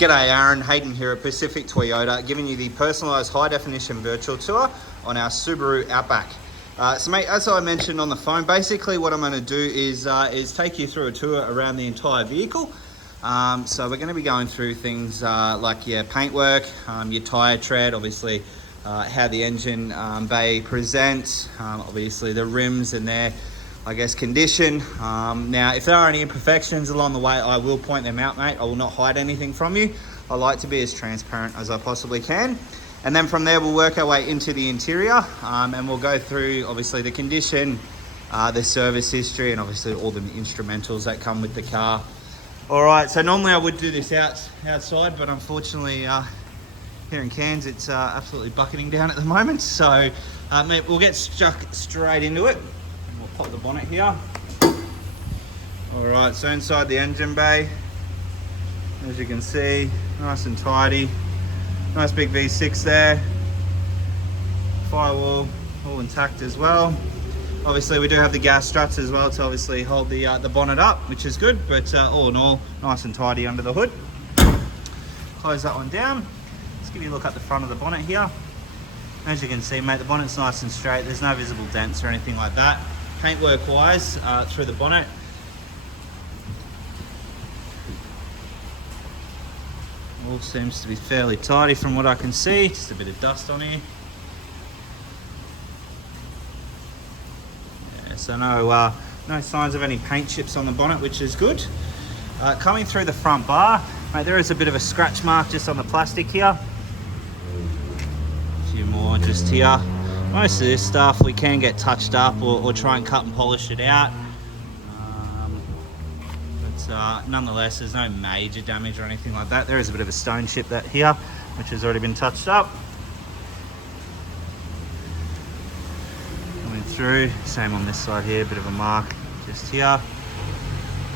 G'day Aaron, Hayden here at Pacific Toyota, giving you the personalised high definition virtual tour on our Subaru Outback. So mate, as I mentioned on the phone, basically what I'm going to do is take you through a tour around the entire vehicle. So we're going to be going through things like your paintwork, your tyre tread, obviously how the engine bay presents, obviously the rims and their, I guess, condition. Now, if there are any imperfections along the way, I will point them out, mate. I will not hide anything from you. I like to be as transparent as I possibly can. And then from there, we'll work our way into the interior and we'll go through, obviously, the condition, the service history, and obviously all the instrumentals that come with the car. All right, so normally I would do this outside, but unfortunately, here in Cairns, it's absolutely bucketing down at the moment. So, mate, we'll get stuck straight into it. We'll pop the bonnet here. All right, so inside the engine bay, as you can see, nice and tidy. Nice big V6 there. Firewall all intact as well. Obviously, we do have the gas struts as well to obviously hold the bonnet up, which is good, but all in all, nice and tidy under the hood. Close that one down. Let's give you a look at the front of the bonnet here. As you can see, mate, the bonnet's nice and straight. There's no visible dents or anything like that. Paintwork wise, through the bonnet, all seems to be fairly tidy from what I can see. Just a bit of dust on here. Yeah, so no signs of any paint chips on the bonnet, which is good. Coming through the front bar, mate, there is a bit of a scratch mark just on the plastic here. A few more just here. Most of this stuff we can get touched up or try and cut and polish it out. Nonetheless, there's no major damage or anything like that. There is a bit of a stone chip here, which has already been touched up. Coming through, same on this side here, a bit of a mark just here. A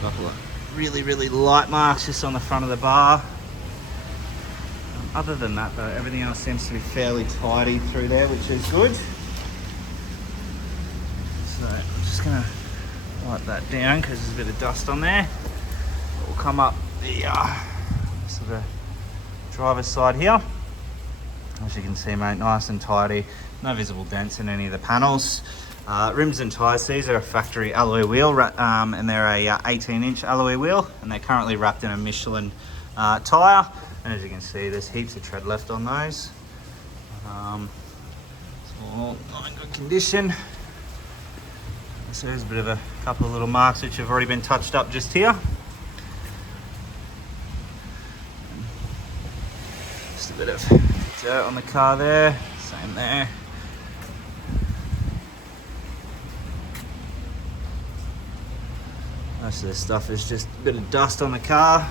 couple of really light marks just on the front of the bar. Other than that though, everything else seems to be fairly tidy through there, which is good. So I'm just gonna wipe that down because there's a bit of dust on there. We'll come up the sort of driver's side here. As you can see, mate, nice and tidy. No visible dents in any of the panels. Rims and tyres, these are a factory alloy wheel, and they're a 18-inch alloy wheel, and they're currently wrapped in a Michelin tyre. And as you can see, there's heaps of tread left on those. It's all not in good condition. So there's a bit of a couple of little marks which have already been touched up just here. Just a bit of dirt on the car there, same there. Most of this stuff is just a bit of dust on the car.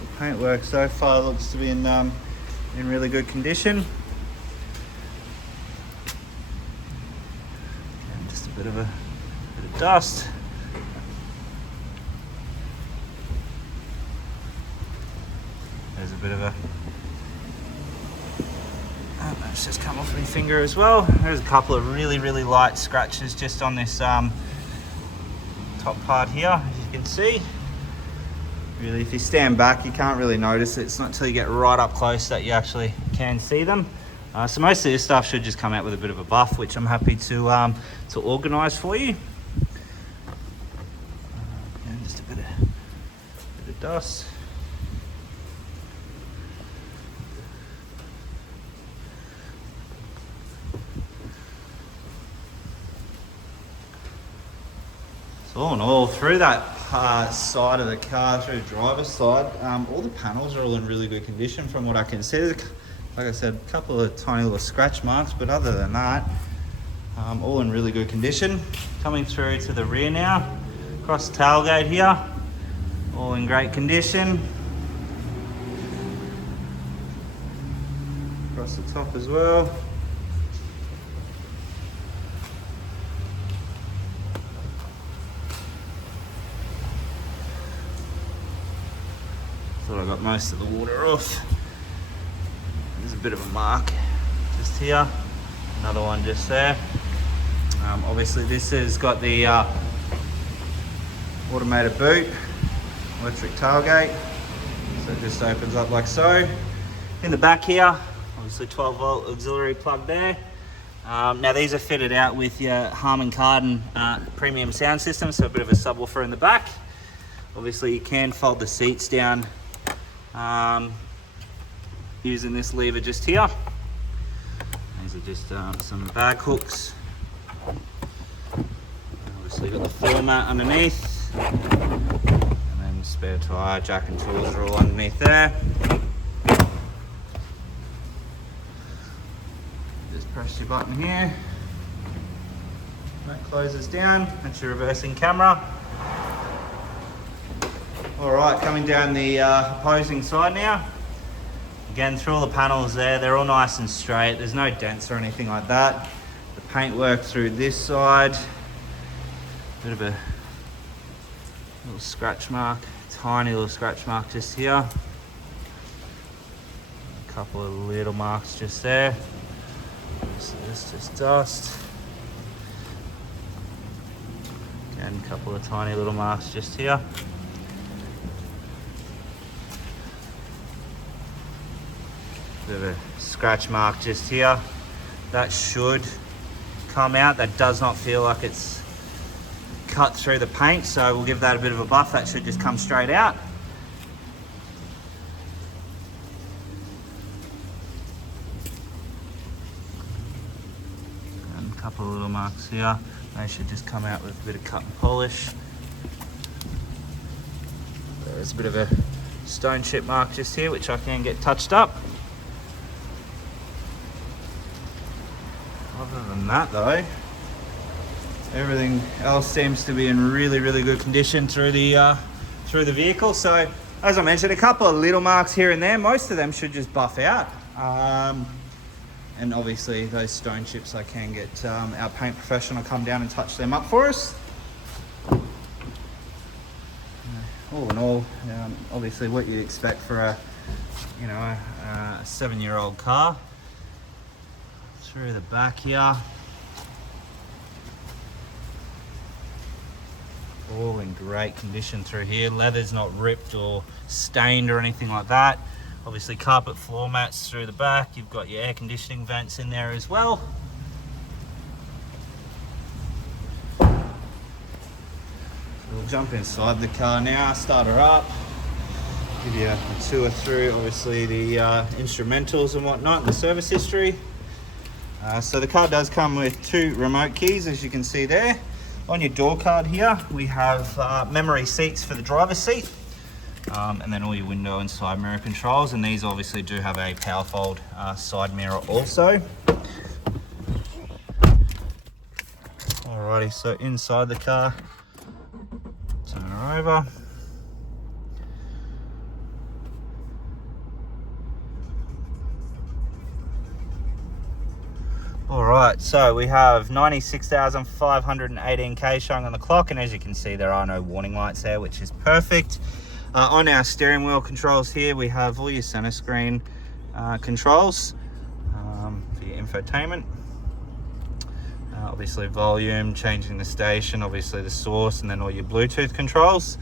The paintwork so far looks to be in really good condition. And just a bit of dust. There's a bit of a... Oh, that's just come off my finger as well. There's a couple of really light scratches just on this top part here, as you can see. Really, if you stand back, you can't really notice it. It's not until you get right up close that you actually can see them. So most of this stuff should just come out with a bit of a buff, which I'm happy to organise for you. And just a bit of dust. So all in all, through that side of the car, through the driver's side, all the panels are all in really good condition from what I can see. There's, like I said, a couple of tiny little scratch marks, but other than that, all in really good condition. Coming through to the rear now, across the tailgate here, all in great condition. Across the top as well. Thought I got most of the water off. There's a bit of a mark just here, another one just there. Obviously this has got the automated boot, electric tailgate. So it just opens up like so. In the back here, obviously 12 volt auxiliary plug there. Now these are fitted out with your Harman Kardon premium sound system, so a bit of a subwoofer in the back. Obviously you can fold the seats down using this lever just here. These are just some bag hooks. Obviously got the floor mat underneath, and then spare tyre, jack and tools are all underneath there. Just press your button here. That closes down. That's your reversing camera. All right, coming down the opposing side now. Again, through all the panels there, they're all nice and straight. There's no dents or anything like that. The paintwork through this side. Bit of a little scratch mark, tiny little scratch mark just here. A couple of little marks just there. So this just dust. Again, a couple of tiny little marks just here. Bit of a scratch mark just here. That should come out. That does not feel like it's cut through the paint, so we'll give that a bit of a buff. That should just come straight out. And a couple of little marks here. They should just come out with a bit of cut and polish. There's a bit of a stone chip mark just here, which I can get touched up. Other than that though, everything else seems to be in really, really good condition through the vehicle. So as I mentioned, a couple of little marks here and there. Most of them should just buff out. And obviously those stone chips, I can get our paint professional to come down and touch them up for us. All in all, obviously what you'd expect for a 7-year-old car. Through the back here, all in great condition through here. Leather's not ripped or stained or anything like that. Obviously carpet floor mats through the back. You've got your air conditioning vents in there as well. So we'll jump inside the car now, start her up, give you a tour through obviously the instrumentals and whatnot, and the service history. So the car does come with 2 remote keys, as you can see there. On your door card here, we have memory seats for the driver's seat, and then all your window and side mirror controls. And these obviously do have a power fold side mirror also. Alrighty, so inside the car, turn her over. Alright, so we have 96,518k showing on the clock, and as you can see there are no warning lights there, which is perfect. On our steering wheel controls here, we have all your center screen controls for your infotainment. Obviously volume, changing the station, obviously the source, and then all your Bluetooth controls.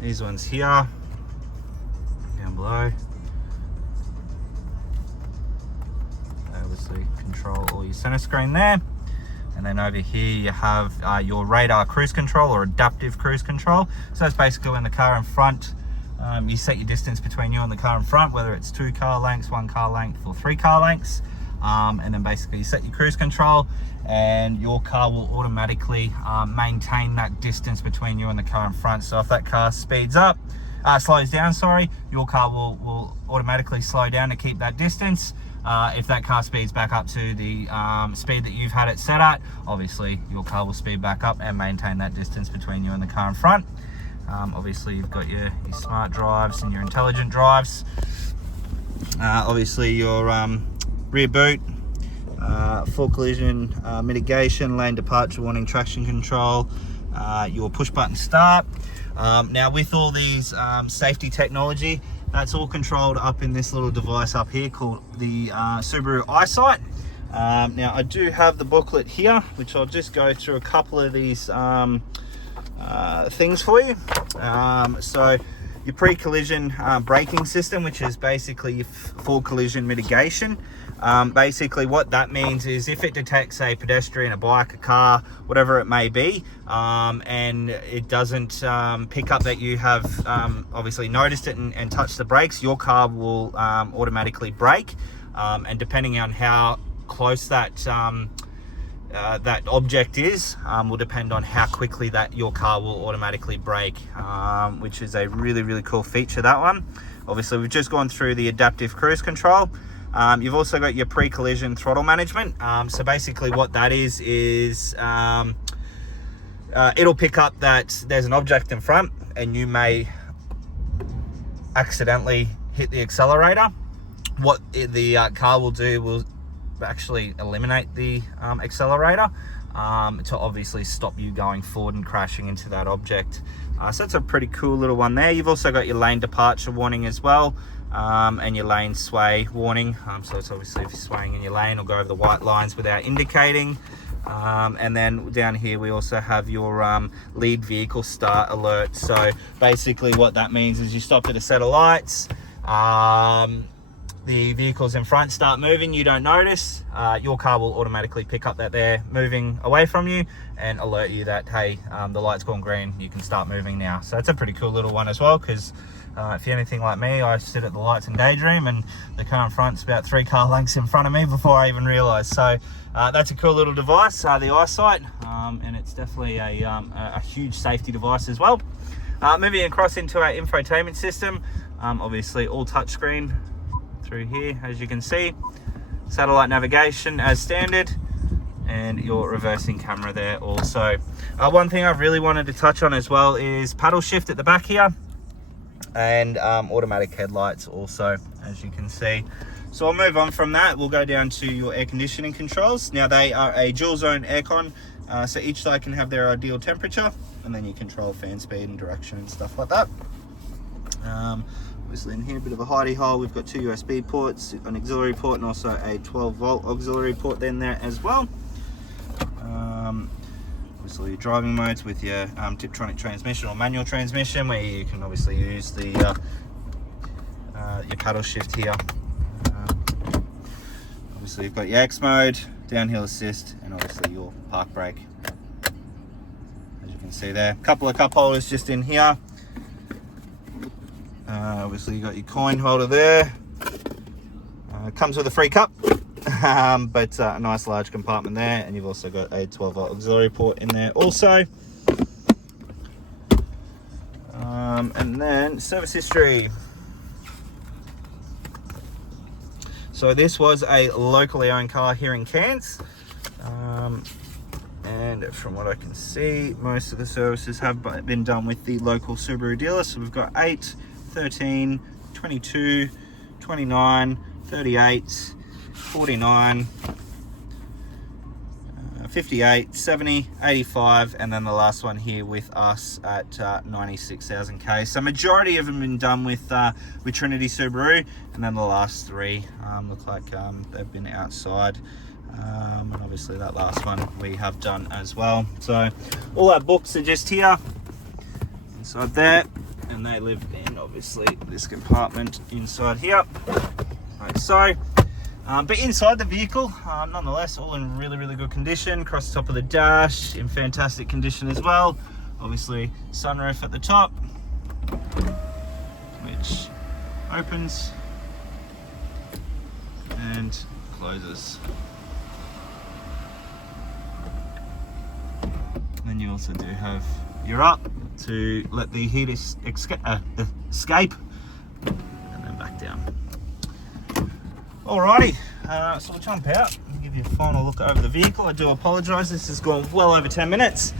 These ones here, down below. Obviously control all your center screen there. And then over here you have your radar cruise control, or adaptive cruise control. So that's basically when the car in front, you set your distance between you and the car in front, whether it's 2 car lengths, 1 car length, or 3 car lengths. And then basically you set your cruise control, and your car will automatically maintain that distance between you and the car in front. So if that car speeds up, slows down, sorry, your car will automatically slow down to keep that distance. If that car speeds back up to the speed that you've had it set at, obviously your car will speed back up and maintain that distance between you and the car in front. Obviously you've got your smart drives and your intelligent drives. Obviously your rear boot, full collision mitigation, lane departure warning, traction control, your push button start. Now with all these safety technology, that's all controlled up in this little device up here called the Subaru EyeSight. Now I do have the booklet here, which I'll just go through a couple of these things for you. So your pre-collision braking system, which is basically your full collision mitigation. Basically what that means is if it detects a pedestrian, a bike, a car, whatever it may be, and it doesn't pick up that you have obviously noticed it and touched the brakes, your car will automatically brake, and depending on how close that that object is, will depend on how quickly that your car will automatically brake, which is a really cool feature, that one. Obviously we've just gone through the adaptive cruise control. You've also got your pre-collision throttle management. So basically what that is it'll pick up that there's an object in front and you may accidentally hit the accelerator. What the car will do will actually eliminate the accelerator to obviously stop you going forward and crashing into that object. So that's a pretty cool little one there. You've also got your lane departure warning as well, and your lane sway warning. So it's obviously if you're swaying in your lane or go over the white lines without indicating. And then down here we also have your lead vehicle start alert. So basically what that means is you stopped at a set of lights, the vehicles in front start moving, you don't notice, your car will automatically pick up that they're moving away from you and alert you that, hey, the light's gone green, you can start moving now. So it's a pretty cool little one as well, because if you're anything like me, I sit at the lights and daydream, and the car in front's about 3 car lengths in front of me before I even realise. So that's a cool little device, the eyesight, and it's definitely a huge safety device as well. Moving across into our infotainment system, obviously all touchscreen through here, as you can see, satellite navigation as standard, and your reversing camera there also. One thing I really wanted to touch on as well is paddle shift at the back here, and automatic headlights also, as you can see. So I'll move on from that. We'll go down to your air conditioning controls. Now they are a dual zone aircon, so each side can have their ideal temperature, and then you control fan speed and direction and stuff like that. Obviously in here, a bit of a hidey hole, we've got 2 USB ports, an auxiliary port, and also a 12-volt auxiliary port then there as well. Obviously your driving modes with your Tiptronic transmission or manual transmission, where you can obviously use the your paddle shift here. Obviously you've got your X mode, downhill assist, and obviously your park brake, as you can see there. A couple of cup holders just in here. Obviously you got your coin holder there. Comes with a free cup, but a nice large compartment there, and you've also got a 12-volt auxiliary port in there also. And then service history. So this was a locally owned car here in Cairns, and from what I can see, most of the services have been done with the local Subaru dealer. So we've got 8, 13, 22, 29, 38, 49, 58, 70, 85, and then the last one here with us at 96,000 K. So majority of them been done with Trinity Subaru, and then the last 3 look like they've been outside, and obviously that last one we have done as well. So all our books are just here inside there, and they live in obviously this compartment inside here, like so. But inside the vehicle, nonetheless, all in really good condition. Across the top of the dash, in fantastic condition as well. Obviously, sunroof at the top, which opens and closes. Then you also do have your up to let the heat escape, and then back down. Alrighty, so we'll jump out and give you a final look over the vehicle. I do apologise, this has gone well over 10 minutes.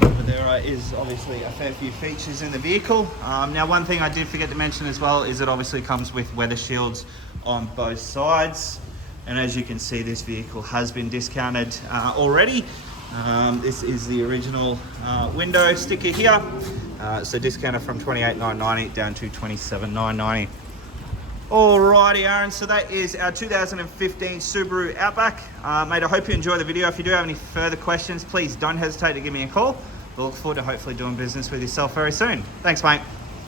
But there is obviously a fair few features in the vehicle. Now one thing I did forget to mention as well is it obviously comes with weather shields on both sides. And as you can see, this vehicle has been discounted already. This is the original window sticker here. So discounted from $28,990 down to $27,990. Alrighty, Aaron, so that is our 2015 Subaru Outback. Mate, I hope you enjoy the video. If you do have any further questions, please don't hesitate to give me a call. But look forward to hopefully doing business with yourself very soon. Thanks, mate.